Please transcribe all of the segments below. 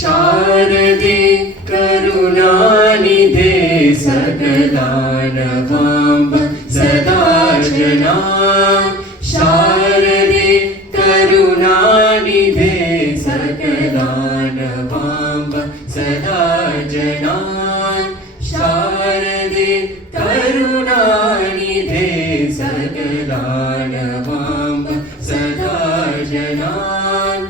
शारदे करुणानिधे सकलानवाम्ब सदा जनान् शारदे करुणानिधे सकलानवाम्ब सदा जनान् शारदे करुणानिधे सकलानवाम्ब सदा जनान्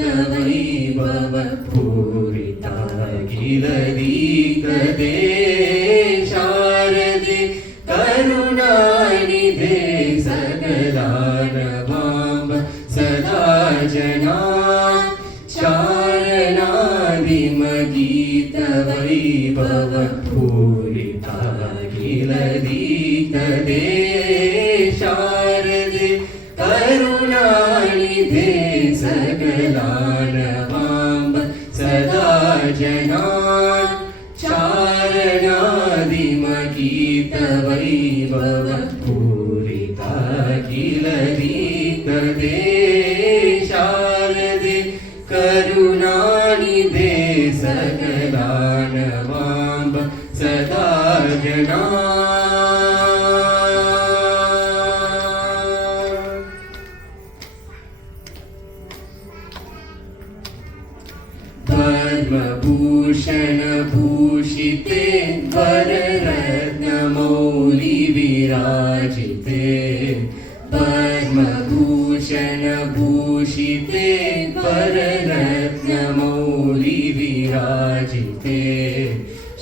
चारणादिमगीतवैभव पूरिताखिलदीकदे शारदे करुणानिधे सकलानवाम्ब सदा जनान् चारणादिमगीतवैभव पूरिताखिलदीकदे शारदे करुणानिधे सकलानवाम्ब सदा जनान् चारणादिमगीतवैभव पूरिताखिलदीकदे शारदे करुणानिधे सकलानवाम्ब सदा जनान् पद्मभूषणभूषिते वररत्नमौलिविराजिते पद्मभूषणभूषिते वररत्नमौलिविराजिते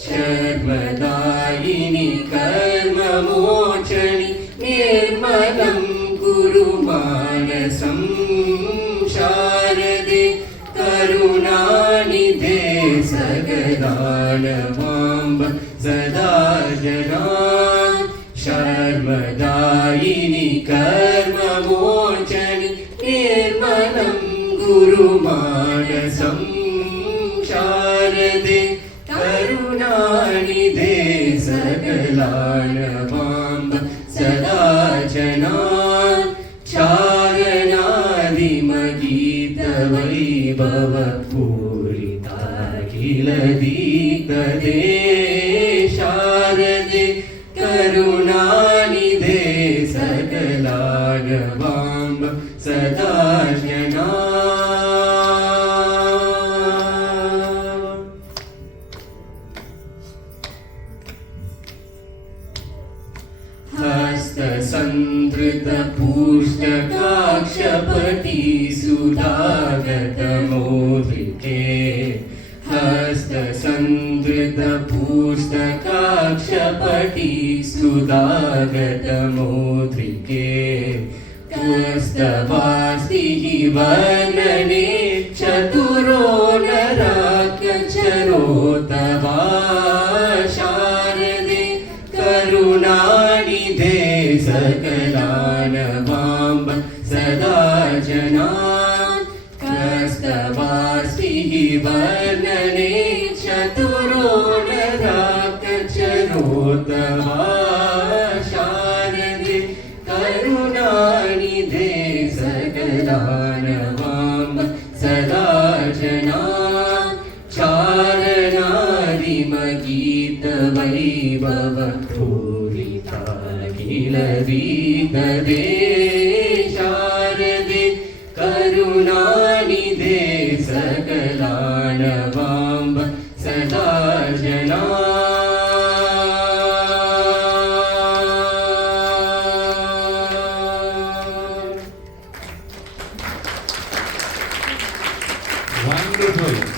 शर्वदायिनि कर्ममोचनि निर्मलं कुरु मानसं शारदे करुणानिधे सकलानवाम्ब सदा जनान् शर्वदायिनि कर्ममोचनि निर्मलं कुरु मानसं शारदे करुणानिधे सकलानवाम्ब सदा जनान् चारणादिमगीतवैभव पूरिताखिलदीकदे शारदे करुणानिधे सकलानवाम्ब सदा जनान् हस्तसंधृतपुष्टकाक्षपति सुधागतमोद्रिके हस्तसंधृतपुष्टकाक्षपति सुधागतमोद्रिके त्वस्तवास्ति वर्णने चतुरो नराकचरो तवा शारदे करुणानिधे सकलानवाम्ब सदा जनान् कस्तवास्ति वर्णने चतुरो नराकचरो तवा शारदे करुणानिधे सकलानवाम्ब सदा जनान् चारणादिमगीतवैभव पूरिताखिलदीकदे शारदे करुणानिधे सकलानवाम्ब सदा जनान् Wonderful.